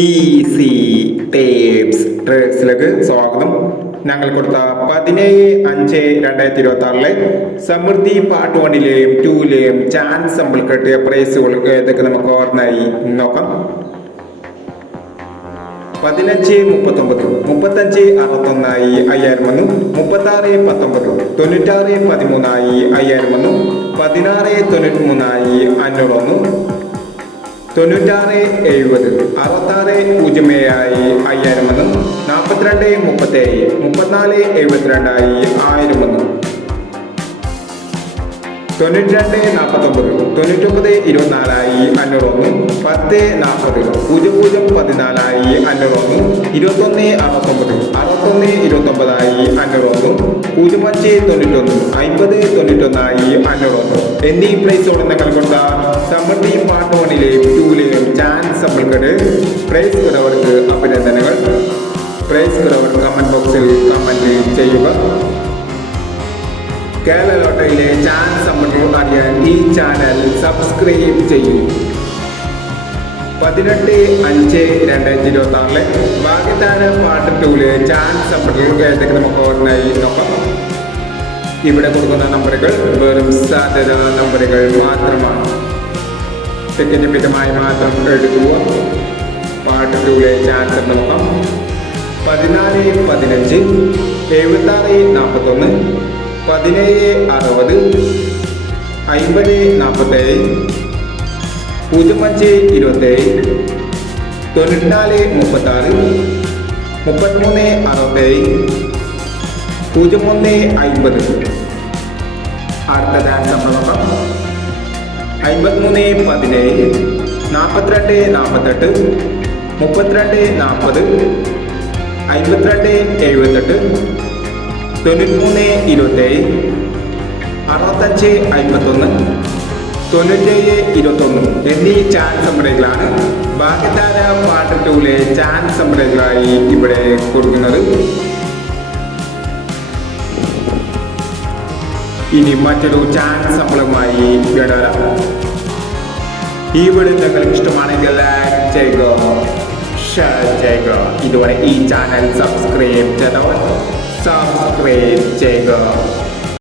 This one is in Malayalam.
ഈസി ടേപ്സ് ട്രേഡ്സിലേക്ക് സ്വാഗതം. ഞങ്ങൾ കൊടുത്ത 17/5/2026 സമൃദ്ധി പാർട്ട് 1ലെയും 2ലെയും ചാൻസ് സമ്പിൾ കിട്ടിയ പ്രൈസുകൾ ഏതൊക്കെ നമുക്ക് ഓർമ്മയായി നോക്കാം. 15-39, 35-61 5000 വന്നു. 36-19, 96-13 5000 വന്നു. 16-93 500 വന്നു. 96-70, 66-07 5000 വന്നു. 42-37, 34-72 1000 വന്നു. 92-49, 99-24 500 വന്നു. 10-40, 00-14 500 വന്നു. 21-69, 61-29 500 വന്നു. 05-91, 50-91 500 വന്നു എന്നീ പ്രൈസോടെ നിങ്ങൾ കൊടുത്ത സമൃദ്ധി പാർട്ട് 1ലെയും 2ലെയും ചാൻസ് സമ്പിൾക്കട് പ്രൈസ് കുറവർക്ക് അഭിനന്ദനങ്ങൾ. പ്രൈസ് കുറവർ കമന്റ് ബോക്സിൽ കമന്റ് ചെയ്യുക. കേരള ലോട്ടറിയിലെ ചാൻസ് സമ്പിളുകൾ അറിയാൻ ഈ ചാനൽ സബ്സ്ക്രൈബ് ചെയ്യൂ. 18/5/2026 ഭാഗ്യദാന പാർട്ട് 2ലെ ചാൻസ് സമ്പിളുകൾ ഏതൊക്കെ നമുക്ക് ഓർമ്മയായി നോക്കാം. ഇവിടെ കൊടുക്കുന്ന നമ്പറുകൾ വെറും സാധ്യത നമ്പറുകൾ മാത്രമാണ്. സെക്കൻഡ് മിതമായി മാത്രം എടുക്കുക. പാർട്ട് 2ലെ ചാൻസ് നോക്കാം. 14-15, 76-41, 17-60, 50-47, 05-27, 94-36, 33-67, 01-50. അടുത്ത ചാൻസ് നമ്മൾ നോക്കാം. 53-17, 42-48, 32-40, 52-78, 93-27, 65-51, 97-21 എന്നീ ചാൻസ് നമ്പറുകളാണ് ഭാഗ്യദാന പാർട്ട് 2ലെ ചാൻസ് നമ്പറുകളായി ഇവിടെ കൊടുക്കുന്നത്. ഇനി മറ്റൊരു ചാൻസ് സമ്പിളുമായി വരാം. ഈ വീഡിയോ നിങ്ങൾക്ക് ഇഷ്ടമാണെങ്കിൽ ലൈക്ക് ചെയ്യുക, ഷെയർ ചെയ്യുക. ഇതുവരെ ഈ ചാനൽ സബ്സ്ക്രൈബ് ചെയ്തവർ സബ്സ്ക്രൈബ് ചെയ്യുക.